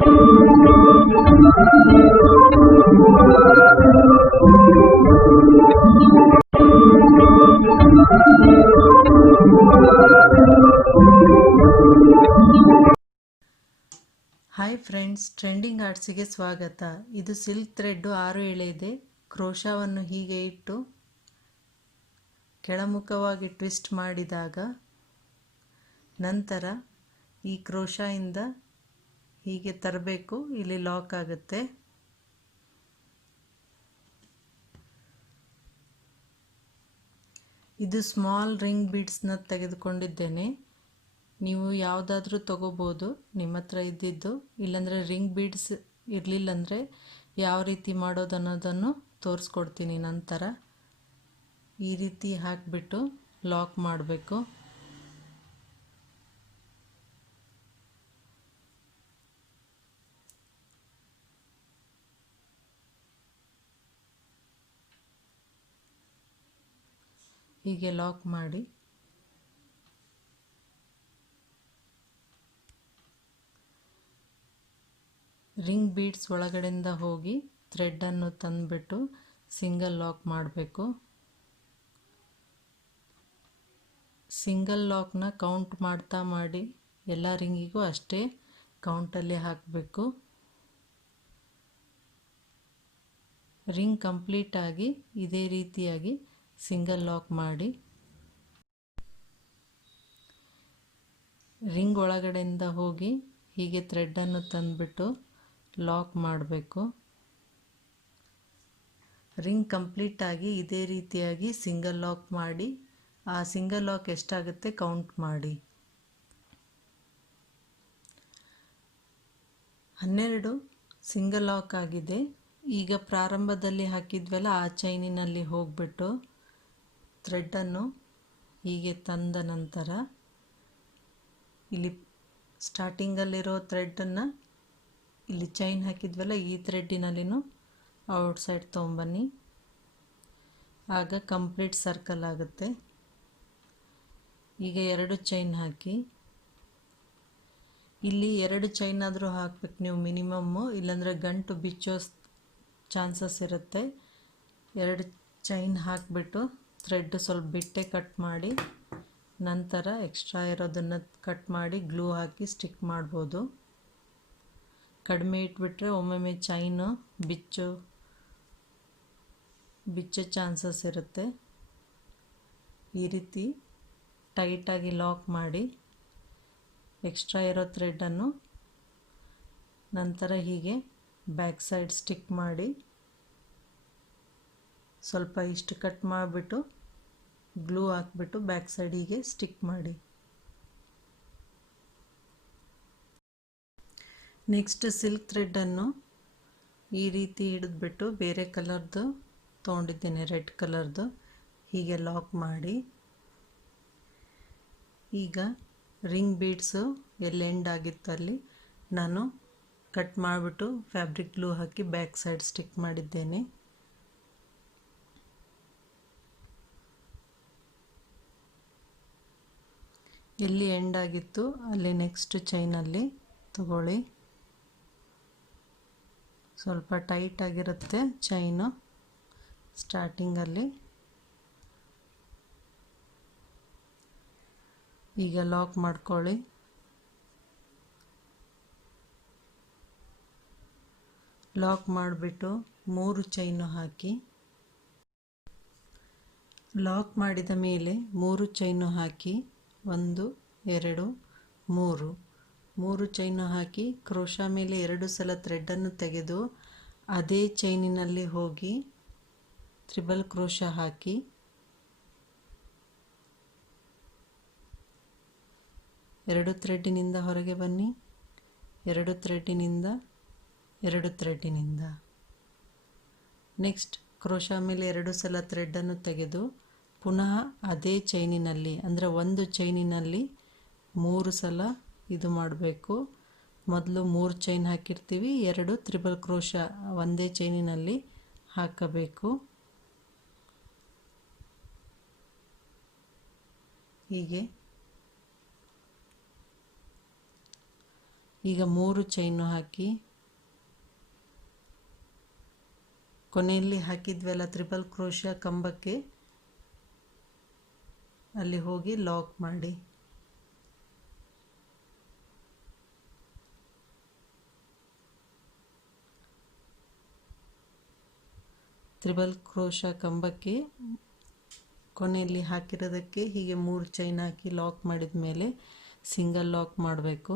Hi friends, trending ಆರ್ಟ್ಸಿಗೆ ಸ್ವಾಗತ. ಇದು silk thread 6 ಎಳೆ ಇದೆ. ಕ್ರೋಶಾವನ್ನು ಹೀಗೆ ಇಟ್ಟು ಕೆಳಮುಖವಾಗಿ ಟ್ವಿಸ್ಟ್ ಮಾಡಿದಾಗ ನಂತರ ಈ ಕ್ರೋಶಾಯಿಂದ ಹೀಗೆ ತರಬೇಕು. ಇಲ್ಲಿ ಲಾಕ್ ಆಗುತ್ತೆ. ಇದು ಸ್ಮಾಲ್ ರಿಂಗ್ ಬೀಡ್ಸ್ನ ತೆಗೆದುಕೊಂಡಿದ್ದೇನೆ. ನೀವು ಯಾವುದಾದ್ರೂ ತಗೋಬೋದು ನಿಮ್ಮ ಹತ್ರ ಇದ್ದಿದ್ದು. ಇಲ್ಲಾಂದರೆ ರಿಂಗ್ ಬೀಡ್ಸ್ ಇರಲಿಲ್ಲಂದರೆ ಯಾವ ರೀತಿ ಮಾಡೋದು ಅನ್ನೋದನ್ನು ತೋರಿಸ್ಕೊಡ್ತೀನಿ ನಂತರ. ಈ ರೀತಿ ಹಾಕಿಬಿಟ್ಟು ಲಾಕ್ ಮಾಡಬೇಕು. ಹೀಗೆ ಲಾಕ್ ಮಾಡಿ ರಿಂಗ್ ಬೀಡ್ಸ್ ಒಳಗಡೆಯಿಂದ ಹೋಗಿ ಥ್ರೆಡ್ಡನ್ನು ತಂದುಬಿಟ್ಟು ಸಿಂಗಲ್ ಲಾಕ್ ಮಾಡಬೇಕು. ಸಿಂಗಲ್ ಲಾಕ್ನ ಕೌಂಟ್ ಮಾಡ್ತಾ ಮಾಡಿ ಎಲ್ಲ ರಿಂಗಿಗೂ ಅಷ್ಟೇ ಕೌಂಟಲ್ಲಿ ಹಾಕಬೇಕು. ರಿಂಗ್ ಕಂಪ್ಲೀಟಾಗಿ ಇದೇ ರೀತಿಯಾಗಿ ಸಿಂಗಲ್ ಲಾಕ್ ಮಾಡಿ ರಿಂಗ್ ಒಳಗಡೆಯಿಂದ ಹೋಗಿ ಹೀಗೆ ಥ್ರೆಡ್ಡನ್ನು ತಂದುಬಿಟ್ಟು ಲಾಕ್ ಮಾಡಬೇಕು. ರಿಂಗ್ ಕಂಪ್ಲೀಟಾಗಿ ಇದೇ ರೀತಿಯಾಗಿ ಸಿಂಗಲ್ ಲಾಕ್ ಮಾಡಿ ಆ ಸಿಂಗಲ್ ಲಾಕ್ ಎಷ್ಟಾಗುತ್ತೆ ಕೌಂಟ್ ಮಾಡಿ. 12 ಸಿಂಗಲ್ ಲಾಕ್ ಆಗಿದೆ. ಈಗ ಪ್ರಾರಂಭದಲ್ಲಿ ಹಾಕಿದ್ವಲ್ಲ ಆ ಚೈನಿನಲ್ಲಿ ಹೋಗ್ಬಿಟ್ಟು ಥ್ರೆಡ್ಡನ್ನು ಹೀಗೆ ತಂದ ನಂತರ ಇಲ್ಲಿ ಸ್ಟಾರ್ಟಿಂಗಲ್ಲಿರೋ ಥ್ರೆಡ್ಡನ್ನು ಇಲ್ಲಿ ಚೈನ್ ಹಾಕಿದ್ವಲ್ಲ ಈ ಥ್ರೆಡ್ಡಿನಲ್ಲಿನೂ ಔಟ್ಸೈಡ್ ತೊಗೊಂಬನ್ನಿ. ಆಗ ಕಂಪ್ಲೀಟ್ ಸರ್ಕಲ್ ಆಗುತ್ತೆ. ಈಗ 2 ಚೈನ್ ಹಾಕಿ ಇಲ್ಲಿ 2 ಚೈನ್ ಆದರೂ ಹಾಕ್ಬೇಕು ನೀವು ಮಿನಿಮಮ್ಮು, ಇಲ್ಲಾಂದರೆ ಗಂಟು ಬಿಚ್ಚೋ ಚಾನ್ಸಸ್ ಇರುತ್ತೆ. 2 ಚೈನ್ ಹಾಕಿಬಿಟ್ಟು ಥ್ರೆಡ್ ಸ್ವಲ್ಪ ಬಿಟ್ಟೆ ಕಟ್ ಮಾಡಿ ನಂತರ ಎಕ್ಸ್ಟ್ರಾ ಇರೋದನ್ನು ಕಟ್ ಮಾಡಿ ಗ್ಲೂ ಹಾಕಿ ಸ್ಟಿಕ್ ಮಾಡ್ಬೋದು. ಕಡಿಮೆ ಇಟ್ಬಿಟ್ರೆ ಒಮ್ಮೊಮ್ಮೆ ಚೈನು ಬಿಚ್ಚೋ ಚಾನ್ಸಸ್ ಇರುತ್ತೆ. ಈ ರೀತಿ ಟೈಟಾಗಿ ಲಾಕ್ ಮಾಡಿ ಎಕ್ಸ್ಟ್ರಾ ಇರೋ ಥ್ರೆಡ್ಡನ್ನು ನಂತರ ಹೀಗೆ ಬ್ಯಾಕ್ ಸೈಡ್ ಸ್ಟಿಕ್ ಮಾಡಿ ಸ್ವಲ್ಪ ಇಷ್ಟು ಕಟ್ ಮಾಡಿಬಿಟ್ಟು ಗ್ಲೂ ಹಾಕ್ಬಿಟ್ಟು ಬ್ಯಾಕ್ ಸೈಡ್ ಹೀಗೆ ಸ್ಟಿಕ್ ಮಾಡಿ. ನೆಕ್ಸ್ಟ್ ಸಿಲ್ಕ್ ಥ್ರೆಡ್ಡನ್ನು ಈ ರೀತಿ ಹಿಡಿದ್ಬಿಟ್ಟು ಬೇರೆ ಕಲರ್ದು ತೊಗೊಂಡಿದ್ದೇನೆ, ರೆಡ್ ಕಲರ್ದು, ಹೀಗೆ ಲಾಕ್ ಮಾಡಿ ಈಗ ರಿಂಗ್ ಬೀಡ್ಸು ಎಲ್ಲಿ ಎಂಡ್ ಆಗಿತ್ತು ಅಲ್ಲಿ ನಾನು ಕಟ್ ಮಾಡಿಬಿಟ್ಟು ಫ್ಯಾಬ್ರಿಕ್ ಗ್ಲೂ ಹಾಕಿ ಬ್ಯಾಕ್ ಸೈಡ್ ಸ್ಟಿಕ್ ಮಾಡಿದ್ದೇನೆ. ಎಲ್ಲಿ ಎಂಡ್ ಆಗಿತ್ತು ಅಲ್ಲಿ ನೆಕ್ಸ್ಟ್ ಚೈನಲ್ಲಿ ತಗೊಳ್ಳಿ. ಸ್ವಲ್ಪ ಟೈಟ್ ಆಗಿರುತ್ತೆ ಚೈನು ಸ್ಟಾರ್ಟಿಂಗಲ್ಲಿ. ಈಗ ಲಾಕ್ ಮಾಡ್ಕೊಳ್ಳಿ. ಲಾಕ್ ಮಾಡಿಬಿಟ್ಟು 3 ಚೈನು ಹಾಕಿ ಲಾಕ್ ಮಾಡಿದ ಮೇಲೆ 3 ಚೈನು ಹಾಕಿ 1 2 3 ಚೈನು ಹಾಕಿ ಕ್ರೋಶಾ ಮೇಲೆ 2 ಸಲ ಥ್ರೆಡ್ಡನ್ನು ತೆಗೆದು ಅದೇ ಚೈನಿನಲ್ಲಿ ಹೋಗಿ ತ್ರಿಬಲ್ ಕ್ರೋಶಾ ಹಾಕಿ ಎರಡು ಥ್ರೆಡ್ಡಿನಿಂದ ಹೊರಗೆ ಬನ್ನಿ, 2 ಥ್ರೆಡ್ಡಿನಿಂದ 2 ಥ್ರೆಡ್ಡಿನಿಂದ. ನೆಕ್ಸ್ಟ್ ಕ್ರೋಶಾ ಮೇಲೆ 2 ಸಲ ಥ್ರೆಡ್ಡನ್ನು ತೆಗೆದು ಪುನಃ ಅದೇ ಚೈನಿನಲ್ಲಿ ಅಂದರೆ ಒಂದು ಚೈನಿನಲ್ಲಿ 3 ಸಲ ಇದು ಮಾಡಬೇಕು. ಮೊದಲು 3 ಚೈನ್ ಹಾಕಿರ್ತೀವಿ, 2 ತ್ರಿಬಲ್ ಕ್ರೋಶಾ ಒಂದೇ ಚೈನಿನಲ್ಲಿ ಹಾಕಬೇಕು. ಹೀಗೆ ಈಗ 3 ಚೈನು ಹಾಕಿ ಕೊನೆಯಲ್ಲಿ ಹಾಕಿದ್ವೆಲ್ಲ ಟ್ರಿಪಲ್ ಕ್ರೋಶಾ ಕಂಬಕ್ಕೆ ಅಲ್ಲಿ ಹೋಗಿ ಲಾಕ್ ಮಾಡಿ. ಟ್ರಿಪಲ್ ಕ್ರೋಶಾ ಕಂಬಕ್ಕೆ ಕೊನೆಯಲ್ಲಿ ಹಾಕಿರೋದಕ್ಕೆ ಹೀಗೆ 3 ಚೈನ್ ಹಾಕಿ ಲಾಕ್ ಮಾಡಿದ ಮೇಲೆ ಸಿಂಗಲ್ ಲಾಕ್ ಮಾಡಬೇಕು.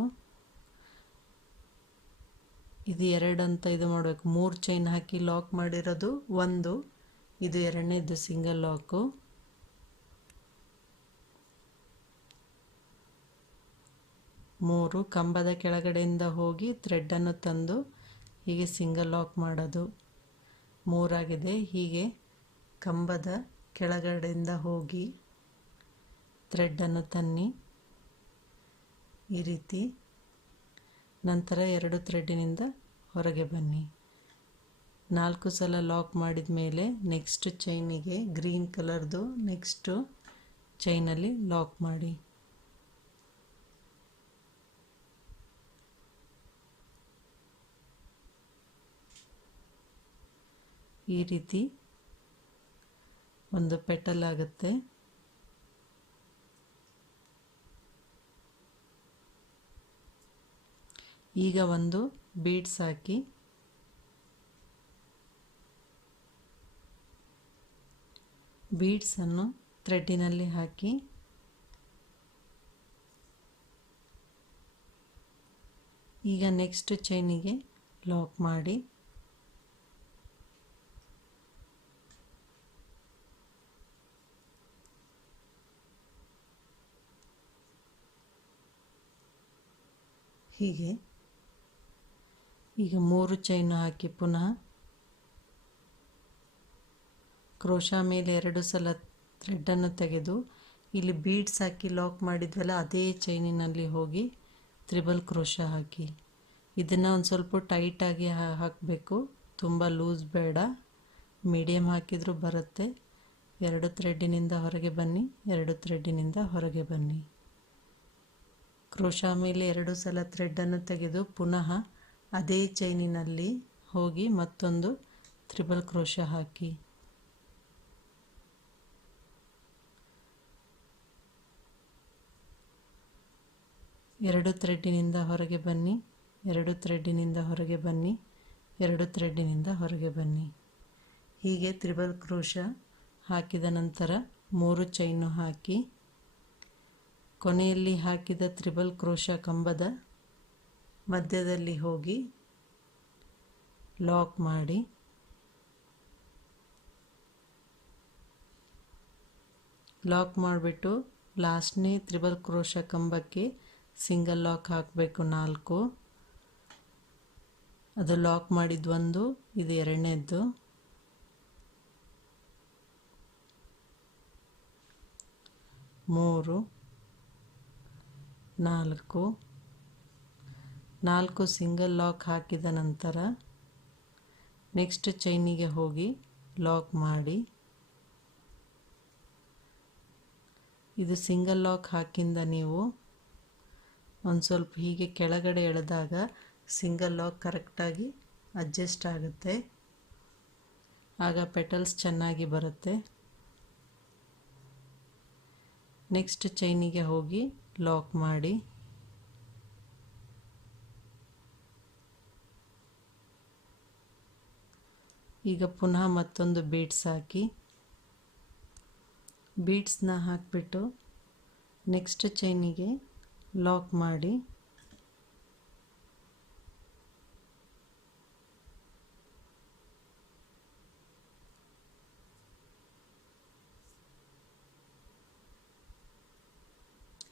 ಇದು 2 ಅಂತ ಇದು ಮಾಡಬೇಕು. 3 ಚೈನ್ ಹಾಕಿ ಲಾಕ್ ಮಾಡಿರೋದು 1, ಇದು 2ನೇದು ಸಿಂಗಲ್ ಲಾಕು. 3 ಕಂಬದ ಕೆಳಗಡೆಯಿಂದ ಹೋಗಿ ಥ್ರೆಡ್ಡನ್ನು ತಂದು ಹೀಗೆ ಸಿಂಗಲ್ ಲಾಕ್ ಮಾಡೋದು. 3 ಆಗಿದೆ. ಹೀಗೆ ಕಂಬದ ಕೆಳಗಡೆಯಿಂದ ಹೋಗಿ ಥ್ರೆಡ್ಡನ್ನು ತನ್ನಿ ಈ ರೀತಿ. ನಂತರ 2 ಥ್ರೆಡ್ಡಿನಿಂದ ಹೊರಗೆ ಬನ್ನಿ. 4 ಸಲ ಲಾಕ್ ಮಾಡಿದ ಮೇಲೆ ನೆಕ್ಸ್ಟ್ ಚೈನಿಗೆ ಗ್ರೀನ್ ಕಲರ್ದು ನೆಕ್ಸ್ಟು ಚೈನಲ್ಲಿ ಲಾಕ್ ಮಾಡಿ. ಈ ರೀತಿ ಒಂದು ಪೆಟಲ್ ಆಗುತ್ತೆ. ಈಗ ಒಂದು ಬೀಡ್ಸ್ ಹಾಕಿ ಬೀಡ್ಸನ್ನು ಥ್ರೆಡ್ಡಿನಲ್ಲಿ ಹಾಕಿ ಈಗ ನೆಕ್ಸ್ಟ್ ಚೈನಿಗೆ ಲಾಕ್ ಮಾಡಿ. ಹೀಗೆ ಈಗ 3 ಚೈನು ಹಾಕಿ ಪುನಃ ಕ್ರೋಶಾ ಮೇಲೆ 2 ಸಲ ಥ್ರೆಡ್ಡನ್ನು ತೆಗೆದು ಇಲ್ಲಿ ಬೀಡ್ಸ್ ಹಾಕಿ ಲಾಕ್ ಮಾಡಿದ್ವಲ್ಲ ಅದೇ ಚೈನಿನಲ್ಲಿ ಹೋಗಿ ಟ್ರಿಪಲ್ ಕ್ರೋಶಾ ಹಾಕಿ. ಇದನ್ನು ಒಂದು ಸ್ವಲ್ಪ ಟೈಟಾಗಿ ಹಾಕಬೇಕು, ತುಂಬ ಲೂಸ್ ಬೇಡ. ಮೀಡಿಯಮ್ ಹಾಕಿದರೂ ಬರುತ್ತೆ. 2 ಥ್ರೆಡ್ಡಿನಿಂದ ಹೊರಗೆ ಬನ್ನಿ, 2 ಥ್ರೆಡ್ಡಿನಿಂದ ಹೊರಗೆ ಬನ್ನಿ. ಕ್ರೋಶಾ ಮೇಲೆ 2 ಸಲ ಥ್ರೆಡ್ಡನ್ನು ತೆಗೆದು ಪುನಃ ಅದೇ ಚೈನಿನಲ್ಲಿ ಹೋಗಿ ಮತ್ತೊಂದು ಟ್ರಿಪಲ್ ಕ್ರೋಶಾ ಹಾಕಿ. ಎರಡು ಥ್ರೆಡ್ಡಿನಿಂದ ಹೊರಗೆ ಬನ್ನಿ, 2 ಥ್ರೆಡ್ಡಿನಿಂದ ಹೊರಗೆ ಬನ್ನಿ, 2 ಥ್ರೆಡ್ಡಿನಿಂದ ಹೊರಗೆ ಬನ್ನಿ. ಹೀಗೆ ಟ್ರಿಪಲ್ ಕ್ರೋಶಾ ಹಾಕಿದ ನಂತರ 3 ಚೈನು ಹಾಕಿ ಕೊನೆಯಲ್ಲಿ ಹಾಕಿದ ಟ್ರಿಪಲ್ ಕ್ರೋಶಾ ಕಂಬದ ಮಧ್ಯದಲ್ಲಿ ಹೋಗಿ ಲಾಕ್ ಮಾಡಿ. ಲಾಕ್ ಮಾಡಿಬಿಟ್ಟು ಲಾಸ್ಟ್ನೇ ಟ್ರಿಪಲ್ ಕ್ರೋಶಾ ಕಂಬಕ್ಕೆ ಸಿಂಗಲ್ ಲಾಕ್ ಹಾಕಬೇಕು 4. ಅದು ಲಾಕ್ ಮಾಡಿದ್ದು 1, ಇದು 2ನೇದ್ದು. ಮೂರು 4 ಸಿಂಗಲ್ ಲಾಕ್ ಹಾಕಿದ ನಂತರ ನೆಕ್ಸ್ಟ್ ಚೈನಿಗೆ ಹೋಗಿ ಲಾಕ್ ಮಾಡಿ. ಇದು ಸಿಂಗಲ್ ಲಾಕ್ ಹಾಕಿಂದ ನೀವು ಒಂದು ಸ್ವಲ್ಪ ಹೀಗೆ ಕೆಳಗಡೆ ಎಳೆದಾಗ ಸಿಂಗಲ್ ಲಾಕ್ ಕರೆಕ್ಟಾಗಿ ಅಡ್ಜಸ್ಟ್ ಆಗುತ್ತೆ, ಆಗ ಪೆಟಲ್ಸ್ ಚೆನ್ನಾಗಿ ಬರುತ್ತೆ. ನೆಕ್ಸ್ಟ್ ಚೈನಿಗೆ ಹೋಗಿ ಲಾಕ್ ಮಾಡಿ. ಈಗ ಪುನಃ ಮತ್ತೊಂದು ಬೀಡ್ಸ್ ಹಾಕಿ ಬೀಡ್ಸ್ನ ಹಾಕಿಬಿಟ್ಟು ನೆಕ್ಸ್ಟ್ ಚೈನಿಗೆ ಲಾಕ್ ಮಾಡಿ.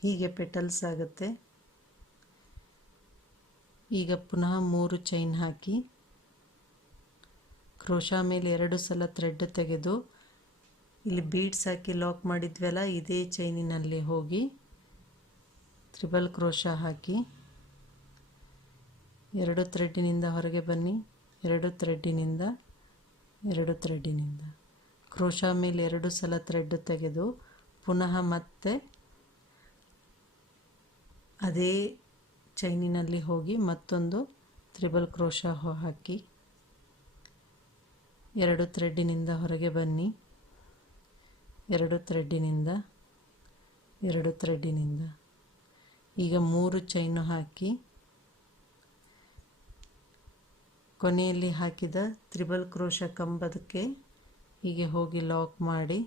ಹೀಗೆ ಪೆಟಲ್ಸ್ ಆಗುತ್ತೆ. ಈಗ ಪುನಃ 3 ಚೈನ್ ಹಾಕಿ ಕ್ರೋಶಾ ಮೇಲೆ 2 ಸಲ ಥ್ರೆಡ್ ತೆಗೆದು ಇಲ್ಲಿ ಬೀಡ್ಸ್ ಹಾಕಿ ಲಾಕ್ ಮಾಡಿದ್ವಲ್ಲ ಇದೇ ಚೈನಿನಲ್ಲಿ ಹೋಗಿ ಟ್ರಿಪಲ್ ಕ್ರೋಶಾ ಹಾಕಿ 2 ಥ್ರೆಡ್ಡಿನಿಂದ ಹೊರಗೆ ಬನ್ನಿ, 2 ಥ್ರೆಡ್ಡಿನಿಂದ 2 ಥ್ರೆಡ್ಡಿನಿಂದ ಕ್ರೋಶಾ ಮೇಲೆ 2 ಸಲ ಥ್ರೆಡ್ ತೆಗೆದು ಪುನಃ ಮತ್ತೆ ಅದೇ ಚೈನಿನಲ್ಲಿ ಹೋಗಿ ಮತ್ತೊಂದು ತ್ರಿಬಲ್ ಕ್ರೋಶಾ ಹಾಕಿ 2 ಥ್ರೆಡ್ಡಿನಿಂದ ಹೊರಗೆ ಬನ್ನಿ, 2 ಥ್ರೆಡ್ಡಿನಿಂದ 2 ಥ್ರೆಡ್ಡಿನಿಂದ ಈಗ 3 ಚೈನು ಹಾಕಿ ಕೊನೆಯಲ್ಲಿ ಹಾಕಿದ ತ್ರಿಬಲ್ ಕ್ರೋಶಾ ಕಂಬದಕ್ಕೆ ಹೀಗೆ ಹೋಗಿ ಲಾಕ್ ಮಾಡಿ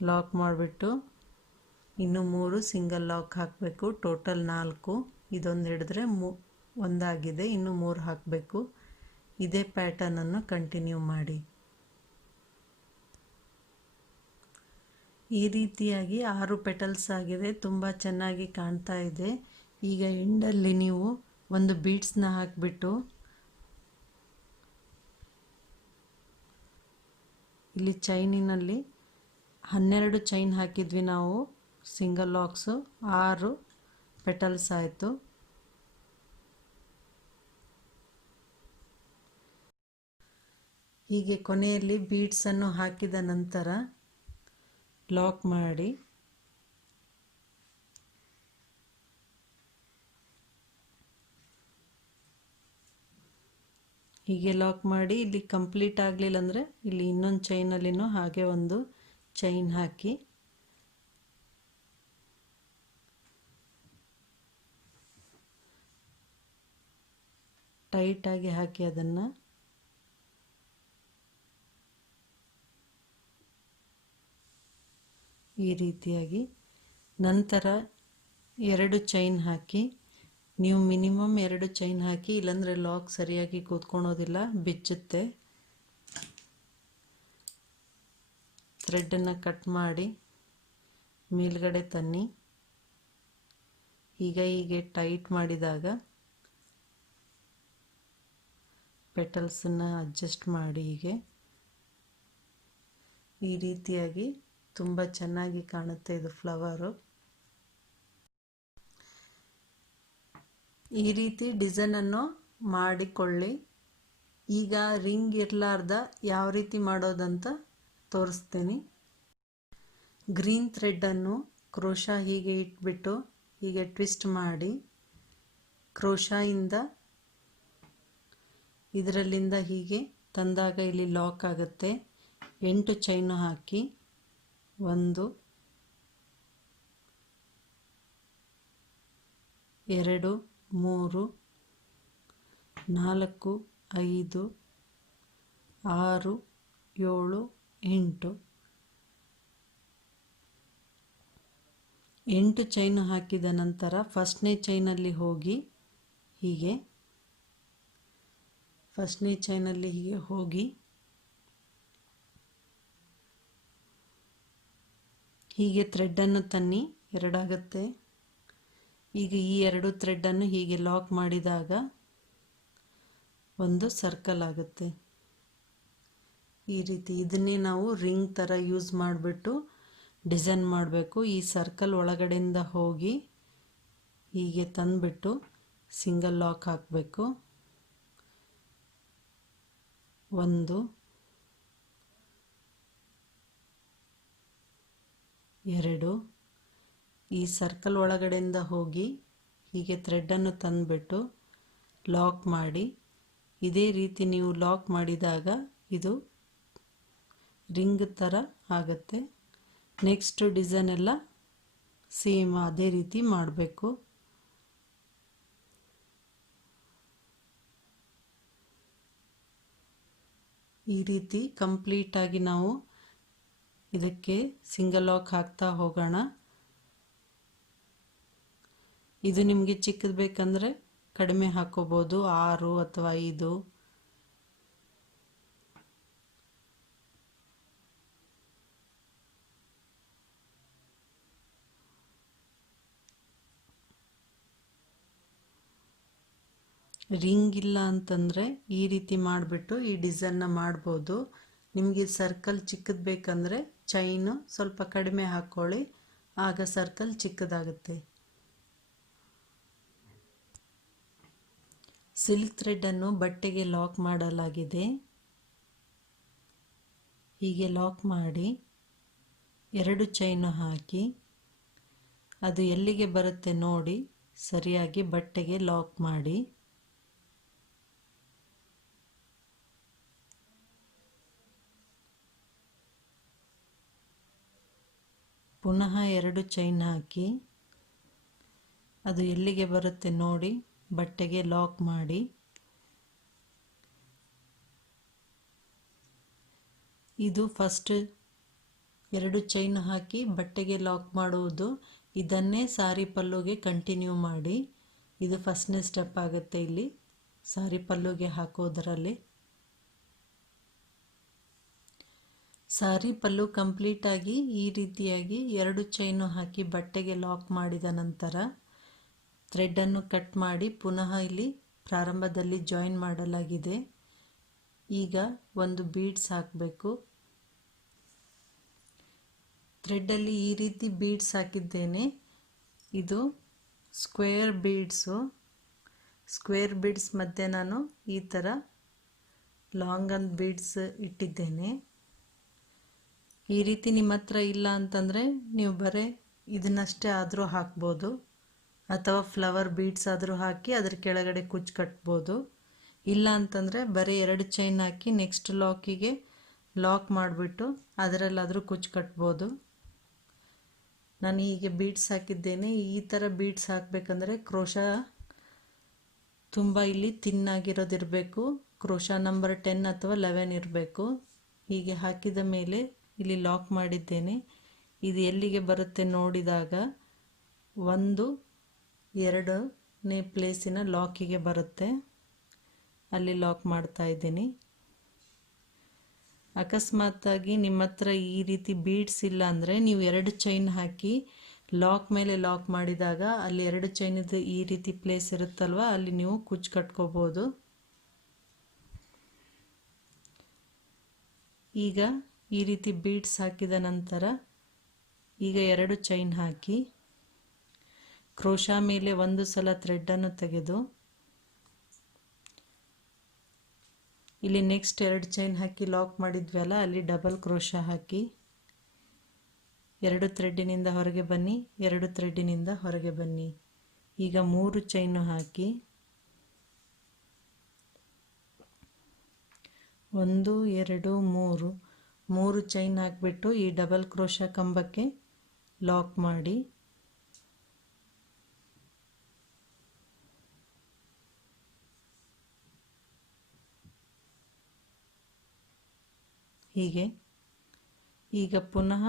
ಲಾಕ್ ಮಾಡಿಬಿಟ್ಟು ಇನ್ನು 3 ಸಿಂಗಲ್ ಲಾಕ್ ಹಾಕಬೇಕು. ಟೋಟಲ್ 4, ಇದೊಂದು ಹಿಡಿದ್ರೆ ಒಂದಾಗಿದೆ, ಇನ್ನು 3 ಹಾಕಬೇಕು. ಇದೇ ಪ್ಯಾಟರ್ನನ್ನು ಕಂಟಿನ್ಯೂ ಮಾಡಿ. ಈ ರೀತಿಯಾಗಿ 6 ಪೆಟಲ್ಸ್ ಆಗಿದೆ, ತುಂಬ ಚೆನ್ನಾಗಿ ಕಾಣ್ತಾ ಇದೆ. ಈಗ ಎಂಡಲ್ಲಿ ನೀವು ಒಂದು ಬೀಡ್ಸ್ನ ಹಾಕಿಬಿಟ್ಟು ಇಲ್ಲಿ ಚೈನಿನಲ್ಲಿ 12 ಚೈನ್ ಹಾಕಿದ್ವಿ ನಾವು, ಸಿಂಗಲ್ ಲಾಕ್ಸು 6 ಪೆಟಲ್ಸ್ ಆಯಿತು. ಹೀಗೆ ಕೊನೆಯಲ್ಲಿ ಬೀಡ್ಸನ್ನು ಹಾಕಿದ ನಂತರ ಲಾಕ್ ಮಾಡಿ ಹೀಗೆ ಲಾಕ್ ಮಾಡಿ ಇಲ್ಲಿ ಕಂಪ್ಲೀಟ್ ಆಗಲಿಲ್ಲ ಅಂದರೆ ಇಲ್ಲಿ ಇನ್ನೊಂದು ಚೈನಲ್ಲಿನೂ ಹಾಗೆ ಒಂದು ಚೈನ್ ಹಾಕಿ ಟೈಟಾಗಿ ಹಾಕಿ ಅದನ್ನು ಈ ರೀತಿಯಾಗಿ ನಂತರ 2 ಚೈನ್ ಹಾಕಿ. ನೀವು ಮಿನಿಮಮ್ 2 ಚೈನ್ ಹಾಕಿ, ಇಲ್ಲಾಂದರೆ ಲಾಕ್ ಸರಿಯಾಗಿ ಕೂತ್ಕೊಳ್ಳೋದಿಲ್ಲ, ಬಿಚ್ಚುತ್ತೆ. ಥ್ರೆಡ್ಡನ್ನು ಕಟ್ ಮಾಡಿ ಮೇಲ್ಗಡೆ ತನ್ನಿ. ಈಗ ಹೀಗೆ ಟೈಟ್ ಮಾಡಿದಾಗ ಪೆಟಲ್ಸನ್ನು ಅಡ್ಜಸ್ಟ್ ಮಾಡಿ ಹೀಗೆ ಈ ರೀತಿಯಾಗಿ ತುಂಬ ಚೆನ್ನಾಗಿ ಕಾಣುತ್ತೆ ಇದು ಫ್ಲವರು. ಈ ರೀತಿ ಡಿಸೈನನ್ನು ಮಾಡಿಕೊಳ್ಳಿ. ಈಗ ರಿಂಗ್ ಇರಲಾರ್ದ ಯಾವ ರೀತಿ ಮಾಡೋದಂತ ತೋರಿಸ್ತೀನಿ. ಗ್ರೀನ್ ಥ್ರೆಡ್ಡನ್ನು ಕ್ರೋಶಾ ಹೀಗೆ ಇಟ್ಬಿಟ್ಟು ಹೀಗೆ ಟ್ವಿಸ್ಟ್ ಮಾಡಿ ಕ್ರೋಶಾಯಿಂದ ಇದರಲ್ಲಿಂದ ಹೀಗೆ ತಂದಾಗ ಇಲ್ಲಿ ಲಾಕ್ ಆಗುತ್ತೆ. 8 ಚೈನು ಹಾಕಿ 1 2 3 4 5 6 7 8 ಚೈನು ಹಾಕಿದ ನಂತರ ಫಸ್ಟ್ನೇ ಚೈನಲ್ಲಿ ಹೋಗಿ ಹೀಗೆ ಹೀಗೆ ಥ್ರೆಡ್ಡನ್ನು ತನ್ನಿ, 2 ಆಗುತ್ತೆ. ಈಗ ಈ 2 ಥ್ರೆಡ್ಡನ್ನು ಹೀಗೆ ಲಾಕ್ ಮಾಡಿದಾಗ ಒಂದು ಸರ್ಕಲ್ ಆಗುತ್ತೆ. ಈ ರೀತಿ ಇದನ್ನೇ ನಾವು ರಿಂಗ್ ಥರ ಯೂಸ್ ಮಾಡಿಬಿಟ್ಟು ಡಿಸೈನ್ ಮಾಡಬೇಕು. ಈ ಸರ್ಕಲ್ ಒಳಗಡೆಯಿಂದ ಹೋಗಿ ಹೀಗೆ ತಂದುಬಿಟ್ಟು ಸಿಂಗಲ್ ಲಾಕ್ ಹಾಕಬೇಕು. 1 2 ಈ ಸರ್ಕಲ್ ಒಳಗಡೆಯಿಂದ ಹೋಗಿ ಹೀಗೆ ಥ್ರೆಡ್ಡನ್ನು ತಂದುಬಿಟ್ಟು ಲಾಕ್ ಮಾಡಿ. ಇದೇ ರೀತಿ ನೀವು ಲಾಕ್ ಮಾಡಿದಾಗ ಇದು ರಿಂಗ್ ಥರ ಆಗುತ್ತೆ. ನೆಕ್ಸ್ಟ್ ಡಿಸೈನ್ ಎಲ್ಲ ಸೇಮ್ ಅದೇ ರೀತಿ ಮಾಡಬೇಕು. ಈ ರೀತಿ ಕಂಪ್ಲೀಟಾಗಿ ನಾವು ಇದಕ್ಕೆ ಸಿಂಗಲ್ ಲಾಕ್ ಹಾಕ್ತಾ ಹೋಗೋಣ. ಇದು ನಿಮಗೆ ಚಿಕ್ಕದು ಬೇಕಂದರೆ ಕಡಿಮೆ ಹಾಕೋಬೋದು, 6 ಅಥವಾ 5. ರಿಂಗ್ ಇಲ್ಲ ಅಂತಂದರೆ ಈ ರೀತಿ ಮಾಡಿಬಿಟ್ಟು ಈ ಡಿಸೈನ್ನ ಮಾಡ್ಬೋದು. ನಿಮಗೆ ಸರ್ಕಲ್ ಚಿಕ್ಕದು ಬೇಕಂದರೆ ಚೈನು ಸ್ವಲ್ಪ ಕಡಿಮೆ ಹಾಕ್ಕೊಳ್ಳಿ, ಆಗ ಸರ್ಕಲ್ ಚಿಕ್ಕದಾಗುತ್ತೆ. ಸಿಲ್ಕ್ ಥ್ರೆಡ್ಡನ್ನು ಬಟ್ಟೆಗೆ ಲಾಕ್ ಮಾಡಲಾಗಿದೆ. ಹೀಗೆ ಲಾಕ್ ಮಾಡಿ 2 ಚೈನು ಹಾಕಿ ಅದು ಎಲ್ಲಿಗೆ ಬರುತ್ತೆ ನೋಡಿ ಸರಿಯಾಗಿ ಬಟ್ಟೆಗೆ ಲಾಕ್ ಮಾಡಿ. ಪುನಃ 2 ಚೈನ್ ಹಾಕಿ ಅದು ಎಲ್ಲಿಗೆ ಬರುತ್ತೆ ನೋಡಿ ಬಟ್ಟೆಗೆ ಲಾಕ್ ಮಾಡಿ. ಇದು ಫಸ್ಟ್ 2 ಚೈನ್ ಹಾಕಿ ಬಟ್ಟೆಗೆ ಲಾಕ್ ಮಾಡುವುದು. ಇದನ್ನೇ ಸಾರಿ ಪಲ್ಲುಗೆ ಕಂಟಿನ್ಯೂ ಮಾಡಿ. ಇದು ಫಸ್ಟ್ನೇ ಸ್ಟೆಪ್ ಆಗುತ್ತೆ ಇಲ್ಲಿ ಸಾರಿ ಪಲ್ಲುಗೆ ಹಾಕೋದರಲ್ಲಿ. ಸಾರಿ ಪಲ್ಲು ಕಂಪ್ಲೀಟ್ ಆಗಿ ಈ ರೀತಿಯಾಗಿ 2 ಚೈನು ಹಾಕಿ ಬಟ್ಟೆಗೆ ಲಾಕ್ ಮಾಡಿದ ನಂತರ ಥ್ರೆಡನ್ನು ಕಟ್ ಮಾಡಿ ಪುನಃ ಇಲ್ಲಿ ಪ್ರಾರಂಭದಲ್ಲಿ ಜಾಯಿನ್ ಮಾಡಲಾಗಿದೆ. ಈಗ ಒಂದು ಬೀಡ್ಸ್ ಹಾಕಬೇಕು. ಥ್ರೆಡ್ಡಲ್ಲಿ ಈ ರೀತಿ ಬೀಡ್ಸ್ ಹಾಕಿದ್ದೇನೆ. ಇದು ಸ್ಕ್ವೇರ್ ಬೀಡ್ಸ್ ಮಧ್ಯೆ ನಾನು ಈ ಥರ ಲಾಂಗ್ ಅಂಡ್ ಬೀಡ್ಸ್ ಇಟ್ಟಿದ್ದೇನೆ. ಈ ರೀತಿ ನಿಮ್ಮ ಹತ್ರ ಇಲ್ಲ ಅಂತಂದರೆ ನೀವು ಬರೀ ಇದನ್ನಷ್ಟೇ ಆದರೂ ಹಾಕ್ಬೋದು, ಅಥವಾ ಫ್ಲವರ್ ಬೀಡ್ಸ್ ಆದರೂ ಹಾಕಿ ಅದ್ರ ಕೆಳಗಡೆ ಕುಚ್ಚು ಕಟ್ಬೋದು. ಇಲ್ಲ ಅಂತಂದರೆ ಬರೀ 2 ಚೈನ್ ಹಾಕಿ ನೆಕ್ಸ್ಟ್ ಲಾಕಿಗೆ ಲಾಕ್ ಮಾಡಿಬಿಟ್ಟು ಅದರಲ್ಲಾದರೂ ಕುಚ್ಚು ಕಟ್ಬೋದು. ನಾನು ಹೀಗೆ ಬೀಡ್ಸ್ ಹಾಕಿದ್ದೇನೆ. ಈ ಥರ ಬೀಡ್ಸ್ ಹಾಕಬೇಕಂದ್ರೆ ಕ್ರೋಶಾ ತುಂಬ ಇಲ್ಲಿ ತಿನ್ನಾಗಿರೋದಿರಬೇಕು. ಕ್ರೋಶಾ ನಂಬರ್ 10 ಅಥವಾ 11 ಇರಬೇಕು. ಹೀಗೆ ಹಾಕಿದ ಮೇಲೆ ಇಲ್ಲಿ ಲಾಕ್ ಮಾಡಿದ್ದೇನೆ. ಇದು ಎಲ್ಲಿಗೆ ಬರುತ್ತೆ ನೋಡಿದಾಗ 1 2ನೇ ಪ್ಲೇಸಿನ ಲಾಕಿಗೆ ಬರುತ್ತೆ. ಅಲ್ಲಿ ಲಾಕ್ ಮಾಡ್ತಾ ಇದ್ದೀನಿ. ಅಕಸ್ಮಾತಾಗಿ ನಿಮ್ಮ ಹತ್ರ ಈ ರೀತಿ ಬೀಡ್ಸ್ ಇಲ್ಲ ಅಂದರೆ ನೀವು 2 ಚೈನ್ ಹಾಕಿ ಲಾಕ್ ಮೇಲೆ ಲಾಕ್ ಮಾಡಿದಾಗ ಅಲ್ಲಿ 2 ಚೈನದು ಈ ರೀತಿ ಪ್ಲೇಸ್ ಇರುತ್ತಲ್ವ, ಅಲ್ಲಿ ನೀವು ಕುಚ್ಚು ಕಟ್ಕೋಬೋದು. ಈಗ ಈ ರೀತಿ ಬೀಡ್ಸ್ ಹಾಕಿದ ನಂತರ ಈಗ 2 ಚೈನ್ ಹಾಕಿ ಕ್ರೋಶಾ ಮೇಲೆ ಒಂದು ಸಲ ಥ್ರೆಡನ್ನು ತೆಗೆದು ಇಲ್ಲಿ ನೆಕ್ಸ್ಟ್ 2 ಚೈನ್ ಹಾಕಿ ಲಾಕ್ ಮಾಡಿದ್ವಲ್ಲ ಅಲ್ಲಿ ಡಬಲ್ ಕ್ರೋಶಾ ಹಾಕಿ 2 ಥ್ರೆಡ್ಡಿನಿಂದ ಹೊರಗೆ ಬನ್ನಿ, 2 ಥ್ರೆಡ್ಡಿನಿಂದ ಹೊರಗೆ ಬನ್ನಿ. ಈಗ 3 ಚೈನು ಹಾಕಿ 1 2 3 ಚೈನ್ ಹಾಕಿಬಿಟ್ಟು ಈ ಡಬಲ್ ಕ್ರೋಶಾ ಕಂಬಕ್ಕೆ ಲಾಕ್ ಮಾಡಿ. ಹೀಗೆ ಈಗ ಪುನಃ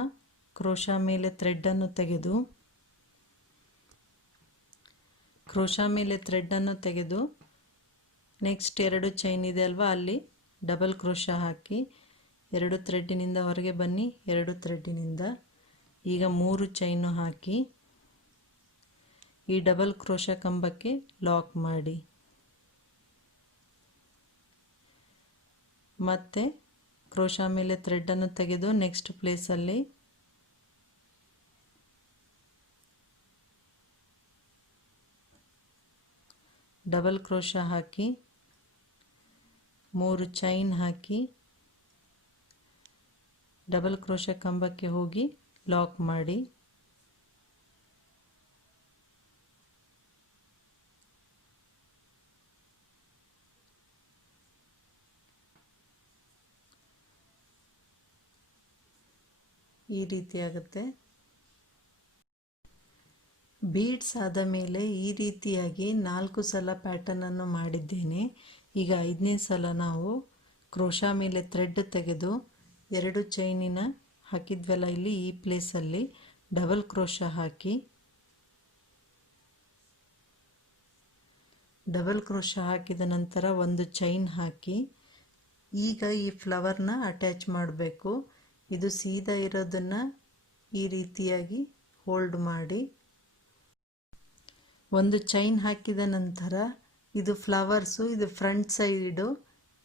ಕ್ರೋಶಾ ಮೇಲೆ ಥ್ರೆಡನ್ನು ತೆಗೆದು ನೆಕ್ಸ್ಟ್ 2 ಚೈನ್ ಇದೆ ಅಲ್ವಾ ಅಲ್ಲಿ ಡಬಲ್ ಕ್ರೋಶಾ ಹಾಕಿ 2 ಥ್ರೆಡ್ಡಿನಿಂದ ಹೊರಗೆ ಬನ್ನಿ, 2 ಥ್ರೆಡ್ಡಿನಿಂದ ಈಗ 3 ಚೈನು ಹಾಕಿ ಈ ಡಬಲ್ ಕ್ರೋಶಾ ಕಂಬಕ್ಕೆ ಲಾಕ್ ಮಾಡಿ. ಮತ್ತೆ ಕ್ರೋಶಾ ಮೇಲೆ ಥ್ರೆಡನ್ನು ತೆಗೆದು ನೆಕ್ಸ್ಟ್ ಪ್ಲೇಸಲ್ಲಿ ಡಬಲ್ ಕ್ರೋಶಾ ಹಾಕಿ 3 ಚೈನ್ ಹಾಕಿ ಡಬಲ್ ಕ್ರೋಶಾ ಕಂಬಕ್ಕೆ ಹೋಗಿ ಲಾಕ್ ಮಾಡಿ. ಈ ರೀತಿ ಆಗುತ್ತೆ. ಬೀಡ್ಸ್ ಆದ ಮೇಲೆ ಈ ರೀತಿಯಾಗಿ 4 ಸಲ ಪ್ಯಾಟರ್ನನ್ನು ಮಾಡಿದ್ದೇನೆ. ಈಗ 5ನೇ ಸಲ ನಾವು ಕ್ರೋಶಾ ಮೇಲೆ ಥ್ರೆಡ್ ತೆಗೆದು 2 ಚೈನಿನ ಹಾಕಿದ್ವಲ್ಲ ಇಲ್ಲಿ ಈ ಪ್ಲೇಸಲ್ಲಿ ಡಬಲ್ ಕ್ರೋಶಾ ಹಾಕಿ ಹಾಕಿದ ನಂತರ 1 ಚೈನ್ ಹಾಕಿ ಈಗ ಈ ಫ್ಲವರ್ನ ಅಟ್ಯಾಚ್ ಮಾಡಬೇಕು. ಇದು ಸೀದಾ ಇರೋದನ್ನು ಈ ರೀತಿಯಾಗಿ ಹೋಲ್ಡ್ ಮಾಡಿ 1 ಚೈನ್ ಹಾಕಿದ ನಂತರ ಇದು ಫ್ಲವರ್ಸು, ಇದು ಫ್ರಂಟ್ ಸೈಡು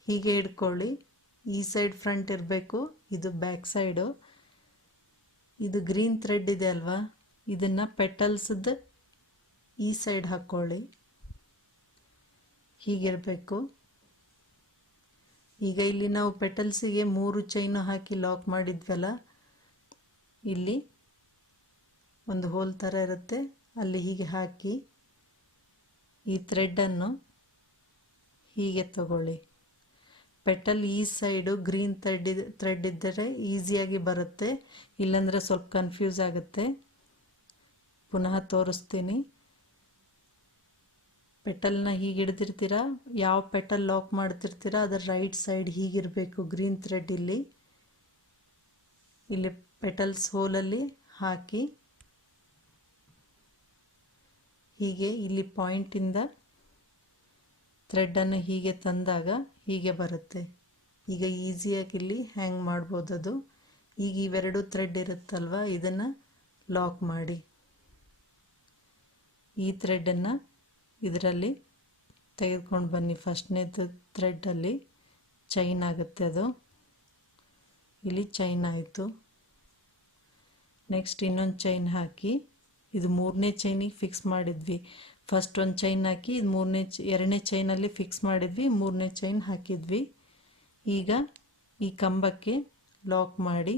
ಹೀಗೆ ಇಟ್ಕೊಳ್ಳಿ. ಈ ಸೈಡ್ ಫ್ರಂಟ್ ಇರಬೇಕು, ಇದು ಬ್ಯಾಕ್ ಸೈಡು. ಇದು ಗ್ರೀನ್ ಥ್ರೆಡ್ ಇದೆ ಅಲ್ವಾ, ಇದನ್ನು ಪೆಟಲ್ಸ್ದು ಈ ಸೈಡ್ ಹಾಕ್ಕೊಳ್ಳಿ, ಹೀಗಿರಬೇಕು. ಈಗ ಇಲ್ಲಿ ನಾವು ಪೆಟಲ್ಸಿಗೆ 3 ಚೈನು ಹಾಕಿ ಲಾಕ್ ಮಾಡಿದ್ವಲ್ಲ, ಇಲ್ಲಿ ಒಂದು ಹೋಲ್ ಥರ ಇರುತ್ತೆ, ಅಲ್ಲಿ ಹೀಗೆ ಹಾಕಿ ಈ ಥ್ರೆಡ್ಡನ್ನು ಹೀಗೆ ತಗೊಳ್ಳಿ. ಪೆಟಲ್ ಈ ಸೈಡು ಗ್ರೀನ್ ಥ್ರೆಡ್ ಇದ್ದರೆ ಈಸಿಯಾಗಿ ಬರುತ್ತೆ, ಇಲ್ಲಾಂದರೆ ಸ್ವಲ್ಪ ಕನ್ಫ್ಯೂಸ್ ಆಗುತ್ತೆ. ಪುನಃ ತೋರಿಸ್ತೀನಿ. ಪೆಟಲ್ನ ಹೀಗೆ ಹಿಡ್ದಿರ್ತೀರ, ಯಾವ ಪೆಟಲ್ ಲಾಕ್ ಮಾಡ್ತಿರ್ತೀರ ಅದರ ರೈಟ್ ಸೈಡ್ ಹೀಗಿರಬೇಕು ಗ್ರೀನ್ ಥ್ರೆಡ್. ಇಲ್ಲಿ ಪೆಟಲ್ಸ್ ಹೋಲಲ್ಲಿ ಹಾಕಿ ಹೀಗೆ ಇಲ್ಲಿ ಪಾಯಿಂಟಿಂದ ಥ್ರೆಡ್ಡನ್ನು ಹೀಗೆ ತಂದಾಗ ಹೀಗೆ ಬರುತ್ತೆ. ಈಗ ಈಸಿಯಾಗಿ ಇಲ್ಲಿ ಹ್ಯಾಂಗ್ ಮಾಡ್ಬೋದು ಅದು. ಈಗ ಇವೆರಡು ಥ್ರೆಡ್ ಇರುತ್ತಲ್ವ, ಇದನ್ನು ಲಾಕ್ ಮಾಡಿ. ಈ ಥ್ರೆಡ್ಡನ್ನು ಇದರಲ್ಲಿ ತೆಗೆದುಕೊಂಡು ಬನ್ನಿ. ಫಸ್ಟ್ನೇದು ಥ್ರೆಡ್ಡಲ್ಲಿ ಚೈನ್ ಆಗುತ್ತೆ, ಅದು ಇಲ್ಲಿ ಚೈನ್ ಆಯಿತು. ನೆಕ್ಸ್ಟ್ ಇನ್ನೊಂದು ಚೈನ್ ಹಾಕಿ, ಇದು ಮೂರನೇ ಚೈನಿಗೆ ಫಿಕ್ಸ್ ಮಾಡಿದ್ವಿ. ಫಸ್ಟ್ ಒಂದು ಚೈನ್ ಹಾಕಿ ಇದು ಎರಡನೇ ಚೈನಲ್ಲಿ ಫಿಕ್ಸ್ ಮಾಡಿದ್ವಿ, ಮೂರನೇ ಚೈನ್ ಹಾಕಿದ್ವಿ. ಈಗ ಈ ಕಂಬಕ್ಕೆ ಲಾಕ್ ಮಾಡಿ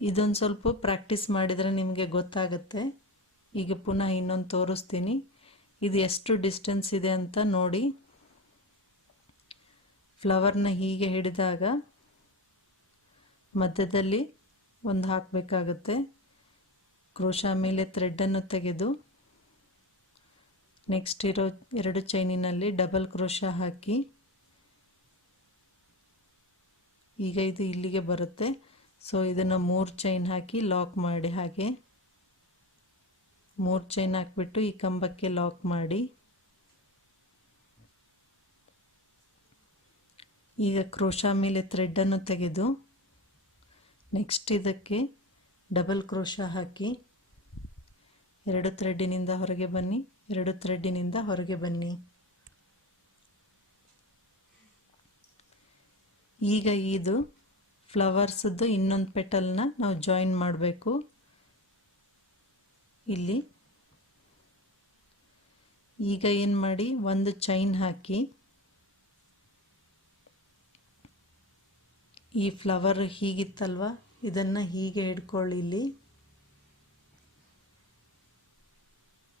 ಇದೊಂದು ಸ್ವಲ್ಪ ಪ್ರಾಕ್ಟೀಸ್ ಮಾಡಿದರೆ ನಿಮಗೆ ಗೊತ್ತಾಗುತ್ತೆ. ಈಗ ಪುನಃ ಇನ್ನೊಂದು ತೋರಿಸ್ತೀನಿ. ಇದು ಎಷ್ಟು ಡಿಸ್ಟೆನ್ಸ್ ಇದೆ ಅಂತ ನೋಡಿ. ಫ್ಲವರ್ನ ಹೀಗೆ ಹಿಡಿದಾಗ ಮಧ್ಯದಲ್ಲಿ ಒಂದು ಹಾಕಬೇಕಾಗುತ್ತೆ. ಕ್ರೋಶಾ ಮೇಲೆ ಥ್ರೆಡ್ಡನ್ನು ತೆಗೆದು ನೆಕ್ಸ್ಟ್ ಇರೋ ಎರಡು ಚೈನಿನಲ್ಲಿ ಡಬಲ್ ಕ್ರೋಶಾ ಹಾಕಿ ಈಗ ಇದು ಇಲ್ಲಿಗೆ ಬರುತ್ತೆ. ಸೊ ಇದನ್ನು 3 ಚೈನ್ ಹಾಕಿ ಲಾಕ್ ಮಾಡಿ. ಹಾಗೆ 3 ಚೈನ್ ಹಾಕಿಬಿಟ್ಟು ಈ ಕಂಬಕ್ಕೆ ಲಾಕ್ ಮಾಡಿ. ಈಗ ಕ್ರೋಶಾ ಮೇಲೆ ಥ್ರೆಡ್ಡನ್ನು ತೆಗೆದು ನೆಕ್ಸ್ಟ್ ಇದಕ್ಕೆ ಡಬಲ್ ಕ್ರೋಶಾ ಹಾಕಿ ಎರಡು ಥ್ರೆಡ್ಡಿನಿಂದ ಹೊರಗೆ ಬನ್ನಿ, ಎರಡು ಥ್ರೆಡ್ಡಿನಿಂದ ಹೊರಗೆ ಬನ್ನಿ. ಈಗ ಇದು ಫ್ಲವರ್ಸ್ದು ಇನ್ನೊಂದು ಪೆಟಲ್ನ ನಾವು ಜಾಯಿನ್ ಮಾಡಬೇಕು. ಇಲ್ಲಿ ಈಗ ಏನು ಮಾಡಿ, ಒಂದು ಚೈನ್ ಹಾಕಿ ಈ ಫ್ಲವರ್ ಹೀಗಿತ್ತಲ್ವ ಇದನ್ನು ಹೀಗೆ ಹಿಡ್ಕೊಳ್ಳಿ. ಇಲ್ಲಿ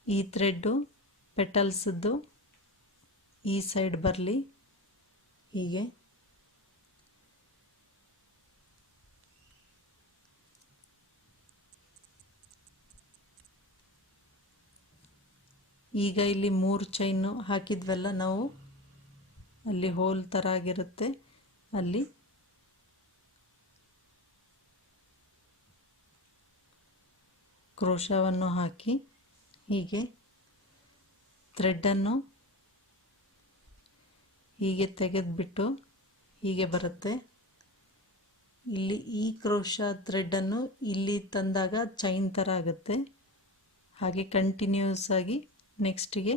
ಈ ಥ್ರೆಡ್ಡು ಪೆಟಲ್ಸ್ದು ಈ ಸೈಡ್ ಬರಲಿ. ಹೀಗೆ ಈಗ ಇಲ್ಲಿ 3 ಚೈನು ಹಾಕಿದ್ವಲ್ಲ ನಾವು, ಅಲ್ಲಿ ಹೋಲ್ ಥರ ಆಗಿರುತ್ತೆ, ಅಲ್ಲಿ ಕ್ರೋಶಾವನ್ನು ಹಾಕಿ ಹೀಗೆ ಥ್ರೆಡ್ಡನ್ನು ಹೀಗೆ ತೆಗೆದುಬಿಟ್ಟು ಹೀಗೆ ಬರುತ್ತೆ. ಇಲ್ಲಿ ಈ ಕ್ರೋಶಾ ಥ್ರೆಡ್ಡನ್ನು ಇಲ್ಲಿ ತಂದಾಗ ಚೈನ್ ಥರ ಆಗುತ್ತೆ. ಹಾಗೆ ಕಂಟಿನ್ಯೂಸ್ ಆಗಿ ನೆಕ್ಸ್ಟಿಗೆ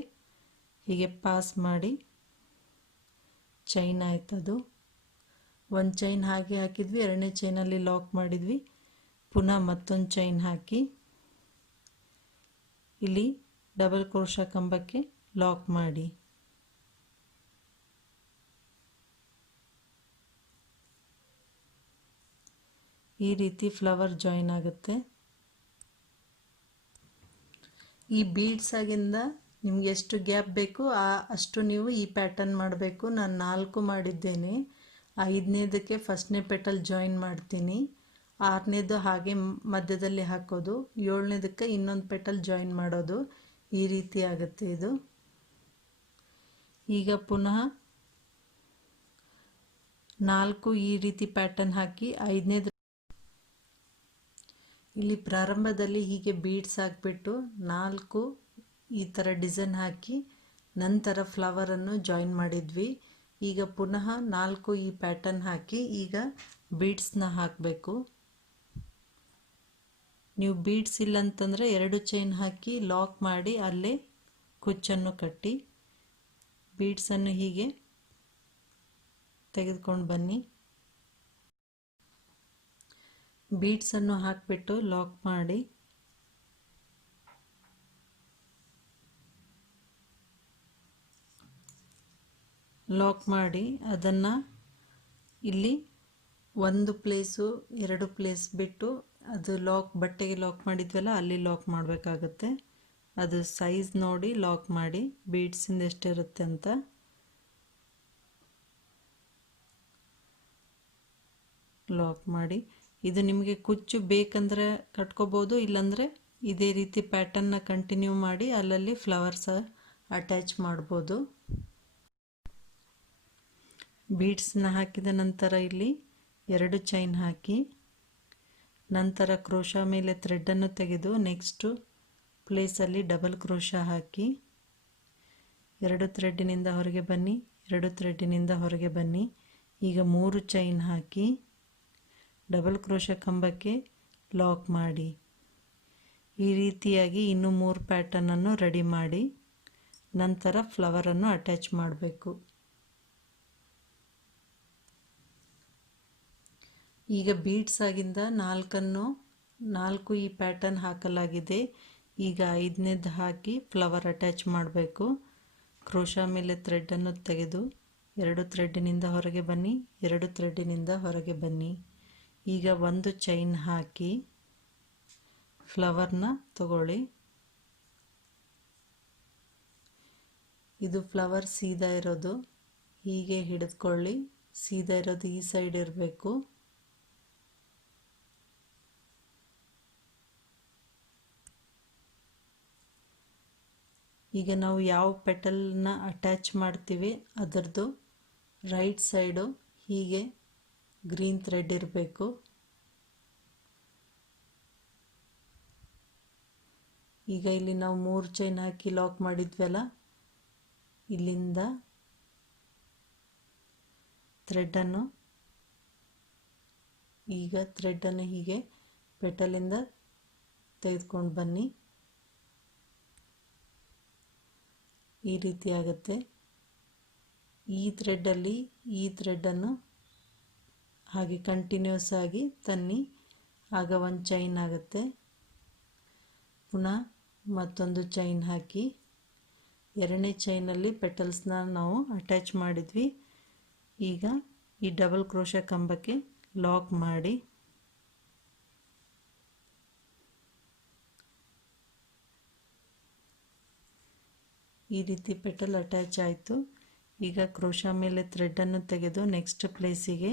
ಹೀಗೆ ಪಾಸ್ ಮಾಡಿ ಚೈನ್ ಆಯ್ತದು. ಒಂದು ಚೈನ್ ಹಾಗೆ ಹಾಕಿದ್ವಿ, ಎರಡನೇ ಚೈನಲ್ಲಿ ಲಾಕ್ ಮಾಡಿದ್ವಿ. ಪುನಃ ಮತ್ತೊಂದು ಚೈನ್ ಹಾಕಿ ಇಲ್ಲಿ ಡಬಲ್ ಕ್ರೋಶಾ ಕಂಬಕ್ಕೆ ಲಾಕ್ ಮಾಡಿ. ಈ ರೀತಿ ಫ್ಲವರ್ ಜಾಯಿನ್ ಆಗುತ್ತೆ. ಈ ಬೀಡ್ಸ್ ಆಗಿಂದ ನಿಮ್ಗೆ ಎಷ್ಟು ಗ್ಯಾಪ್ ಬೇಕು ಅಷ್ಟು ನೀವು ಈ ಪ್ಯಾಟರ್ನ್ ಮಾಡಬೇಕು. ನಾನು 4 ಮಾಡಿದ್ದೇನೆ. 5ನೇದಕ್ಕೆ ಫಸ್ಟ್ನೇ ಪೆಟಲ್ ಜಾಯಿನ್ ಮಾಡ್ತೀನಿ, 6ನೇದು ಹಾಗೆ ಮಧ್ಯದಲ್ಲಿ ಹಾಕೋದು, 7ನೇದಕ್ಕೆ ಇನ್ನೊಂದು ಪೆಟಲ್ ಜಾಯಿನ್ ಮಾಡೋದು. ಈ ರೀತಿ ಆಗುತ್ತೆ ಇದು. ಈಗ ಪುನಃ 4 ಈ ರೀತಿ ಪ್ಯಾಟರ್ನ್ ಹಾಕಿ 5ನೇದು ಇಲ್ಲಿ ಪ್ರಾರಂಭದಲ್ಲಿ ಹೀಗೆ ಬೀಡ್ಸ್ ಹಾಕಿಬಿಟ್ಟು 4 ಈ ಥರ ಡಿಸೈನ್ ಹಾಕಿ ನಂತರ ಫ್ಲವರನ್ನು ಜಾಯಿನ್ ಮಾಡಿದ್ವಿ. ಈಗ ಪುನಃ 4 ಈ ಪ್ಯಾಟರ್ನ್ ಹಾಕಿ ಈಗ ಬೀಡ್ಸ್ನ ಹಾಕಬೇಕು. ನೀವು ಬೀಡ್ಸ್ ಇಲ್ಲ ಅಂತಂದರೆ 2 ಚೈನ್ ಹಾಕಿ ಲಾಕ್ ಮಾಡಿ ಅಲ್ಲೇ ಕುಚ್ಚನ್ನು ಕಟ್ಟಿ ಬೀಡ್ಸನ್ನು ಹೀಗೆ ತೆಗೆದುಕೊಂಡು ಬನ್ನಿ. ಬೀಡ್ಸನ್ನು ಹಾಕಿಬಿಟ್ಟು ಲಾಕ್ ಮಾಡಿ ಅದನ್ನು ಇಲ್ಲಿ ಒಂದು ಪ್ಲೇಸು 2 ಪ್ಲೇಸ್ ಬಿಟ್ಟು ಅದು ಬಟ್ಟೆಗೆ ಲಾಕ್ ಮಾಡಿದ್ವಲ್ಲ ಅಲ್ಲಿ ಲಾಕ್ ಮಾಡಬೇಕಾಗುತ್ತೆ. ಅದು ಸೈಜ್ ನೋಡಿ ಲಾಕ್ ಮಾಡಿ, ಬೀಡ್ಸಿಂದ ಎಷ್ಟಿರುತ್ತೆ ಅಂತ. ಲಾಕ್ ಮಾಡಿ. ಇದು ನಿಮಗೆ ಕುಚ್ಚು ಬೇಕಂದ್ರೆ ಕಟ್ಕೋಬೋದು, ಇಲ್ಲಾಂದರೆ ಇದೇ ರೀತಿ ಪ್ಯಾಟರ್ನ್ನ ಕಂಟಿನ್ಯೂ ಮಾಡಿ ಅಲ್ಲಲ್ಲಿ ಫ್ಲವರ್ಸ್ ಅಟ್ಯಾಚ್ ಮಾಡ್ಬೋದು. ಬೀಡ್ಸ್ನ ಹಾಕಿದ ನಂತರ ಇಲ್ಲಿ 2 ಚೈನ್ ಹಾಕಿ, ನಂತರ ಕ್ರೋಶಾ ಮೇಲೆ ಥ್ರೆಡ್ಡನ್ನು ತೆಗೆದು ನೆಕ್ಸ್ಟು ಪ್ಲೇಸಲ್ಲಿ ಡಬಲ್ ಕ್ರೋಶಾ ಹಾಕಿ 2 ಥ್ರೆಡ್ಡಿನಿಂದ ಹೊರಗೆ ಬನ್ನಿ, 2 ಥ್ರೆಡ್ಡಿನಿಂದ ಹೊರಗೆ ಬನ್ನಿ. ಈಗ 3 ಚೈನ್ ಹಾಕಿ ಡಬಲ್ ಕ್ರೋಶಾ ಕಂಬಕ್ಕೆ ಲಾಕ್ ಮಾಡಿ. ಈ ರೀತಿಯಾಗಿ ಇನ್ನೂ 3 ಪ್ಯಾಟರ್ನನ್ನು ರೆಡಿ ಮಾಡಿ ನಂತರ ಫ್ಲವರನ್ನು ಅಟ್ಯಾಚ್ ಮಾಡಬೇಕು. ಈಗ ಬೀಡ್ಸ್ ಆಗಿಂದ 4 ಈ ಪ್ಯಾಟರ್ನ್ ಹಾಕಲಾಗಿದೆ. ಈಗ 5ನೇದು ಹಾಕಿ ಫ್ಲವರ್ ಅಟ್ಯಾಚ್ ಮಾಡಬೇಕು. ಕ್ರೋಶಾ ಮೇಲೆ ಥ್ರೆಡ್ಡನ್ನು ತೆಗೆದು 2 ಥ್ರೆಡ್ಡಿನಿಂದ ಹೊರಗೆ ಬನ್ನಿ, 2 ಥ್ರೆಡ್ಡಿನಿಂದ ಹೊರಗೆ ಬನ್ನಿ. ಈಗ 1 ಚೈನ್ ಹಾಕಿ ಫ್ಲವರ್ನ ತಗೊಳ್ಳಿ. ಇದು ಫ್ಲವರ್ ಸೀದಾ ಇರೋದು, ಹೀಗೆ ಹಿಡಿದುಕೊಳ್ಳಿ. ಸೀದಾ ಇರೋದು ಈ ಸೈಡ್ ಇರಬೇಕು. ಈಗ ನಾವು ಯಾವ ಪೆಟಲ್ನ ಅಟ್ಯಾಚ್ ಮಾಡ್ತೀವಿ ಅದರದ್ದು ರೈಟ್ ಸೈಡು ಹೀಗೆ ಗ್ರೀನ್ ಥ್ರೆಡ್ ಇರಬೇಕು. ಈಗ ಇಲ್ಲಿ ನಾವು 3 ಚೈನ್ ಹಾಕಿ ಲಾಕ್ ಮಾಡಿದ್ವಲ್ಲ, ಇಲ್ಲಿಂದ ಥ್ರೆಡ್ಡನ್ನು ಹೀಗೆ ಪೆಟಲಿಂದ ತೆಗೆದುಕೊಂಡು ಬನ್ನಿ. ಈ ರೀತಿ ಆಗುತ್ತೆ. ಈ ಥ್ರೆಡ್ಡಲ್ಲಿ ಈ ಥ್ರೆಡ್ಡನ್ನು ಹಾಗೆ ಕಂಟಿನ್ಯೂಸ್ ಆಗಿ ತನ್ನಿ, ಆಗ 1 ಚೈನ್ ಆಗುತ್ತೆ. ಪುನಃ ಮತ್ತೊಂದು ಚೈನ್ ಹಾಕಿ 2ನೇ ಚೈನಲ್ಲಿ ಪೆಟಲ್ಸ್ನ ನಾವು ಅಟ್ಯಾಚ್ ಮಾಡಿದ್ವಿ. ಈಗ ಈ ಡಬಲ್ ಕ್ರೋಶಾ ಕಂಬಕ್ಕೆ ಲಾಕ್ ಮಾಡಿ ಈ ರೀತಿ ಪೆಟಲ್ ಅಟ್ಯಾಚ್ ಆಯಿತು. ಈಗ ಕ್ರೋಶಾ ಮೇಲೆ ಥ್ರೆಡ್ಡನ್ನು ತೆಗೆದು ನೆಕ್ಸ್ಟ್ ಪ್ಲೇಸಿಗೆ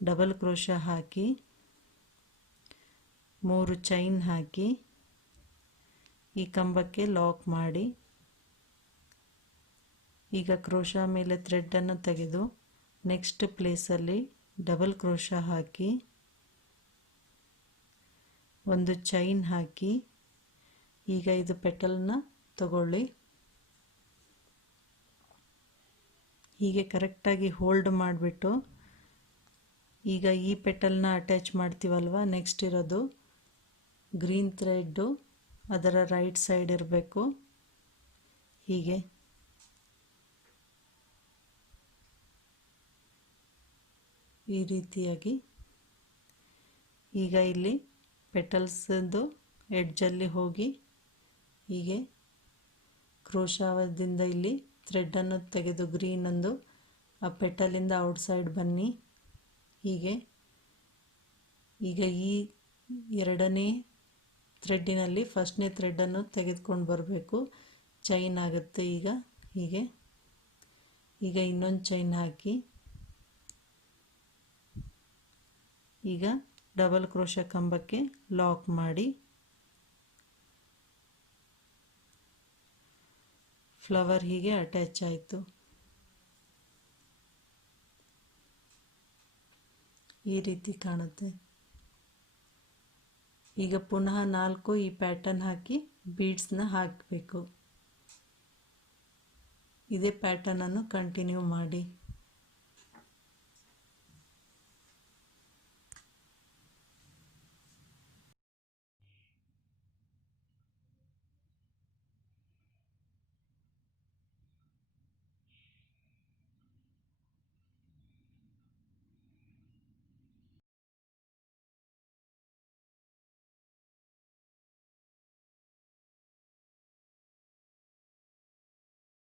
ಡಬಲ್ ಕ್ರೋಶಾ ಹಾಕಿ 3 ಚೈನ್ ಹಾಕಿ ಈ ಕಂಬಕ್ಕೆ ಲಾಕ್ ಮಾಡಿ. ಈಗ ಕ್ರೋಶಾ ಮೇಲೆ ಥ್ರೆಡ್ಡನ್ನು ತೆಗೆದು ನೆಕ್ಸ್ಟ್ ಪ್ಲೇಸಲ್ಲಿ ಡಬಲ್ ಕ್ರೋಶಾ ಹಾಕಿ 1 ಚೈನ್ ಹಾಕಿ ಈಗ ಇದು ಪೆಟಲ್ನ ತಗೊಳ್ಳಿ. ಹೀಗೆ ಕರೆಕ್ಟಾಗಿ ಹೋಲ್ಡ್ ಮಾಡಿಬಿಟ್ಟು ಈಗ ಈ ಪೆಟಲ್ನ ಅಟ್ಯಾಚ್ ಮಾಡ್ತೀವಲ್ವ, ನೆಕ್ಸ್ಟ್ ಇರೋದು ಗ್ರೀನ್ ಥ್ರೆಡ್ಡು ಅದರ ರೈಟ್ ಸೈಡ್ ಇರಬೇಕು. ಹೀಗೆ ಈ ರೀತಿಯಾಗಿ ಈಗ ಇಲ್ಲಿ ಪೆಟಲ್ಸ್ದು ಎಡ್ಜಲ್ಲಿ ಹೋಗಿ ಹೀಗೆ ಕ್ರೋಶಾದಿಂದ ಇಲ್ಲಿ ಥ್ರೆಡ್ಡನ್ನು ತೆಗೆದು ಗ್ರೀನಂದು ಆ ಪೆಟಲಿಂದ ಔಟ್ಸೈಡ್ ಬನ್ನಿ. ಹೀಗೆ ಈಗ ಈ 2ನೇ ಥ್ರೆಡ್ಡಿನಲ್ಲಿ 1ನೇ ಥ್ರೆಡ್ಡನ್ನು ತೆಗೆದುಕೊಂಡು ಬರಬೇಕು. ಚೈನ್ ಆಗುತ್ತೆ ಈಗ ಹೀಗೆ. ಈಗ ಇನ್ನೊಂದು ಚೈನ್ ಹಾಕಿ ಈಗ ಡಬಲ್ ಕ್ರೋಶಾ ಕಂಬಕ್ಕೆ ಲಾಕ್ ಮಾಡಿ ಫ್ಲವರ್ ಹೀಗೆ ಅಟ್ಯಾಚ್ ಆಯಿತು. ಈ ರೀತಿ ಕಾಣುತ್ತೆ. ಈಗ ಪುನಃ 4 ಈ ಪ್ಯಾಟರ್ನ್ ಹಾಕಿ ಬೀಡ್ಸ್ನ ಹಾಕಬೇಕು. ಇದೇ ಪ್ಯಾಟರ್ನನ್ನು ಕಂಟಿನ್ಯೂ ಮಾಡಿ.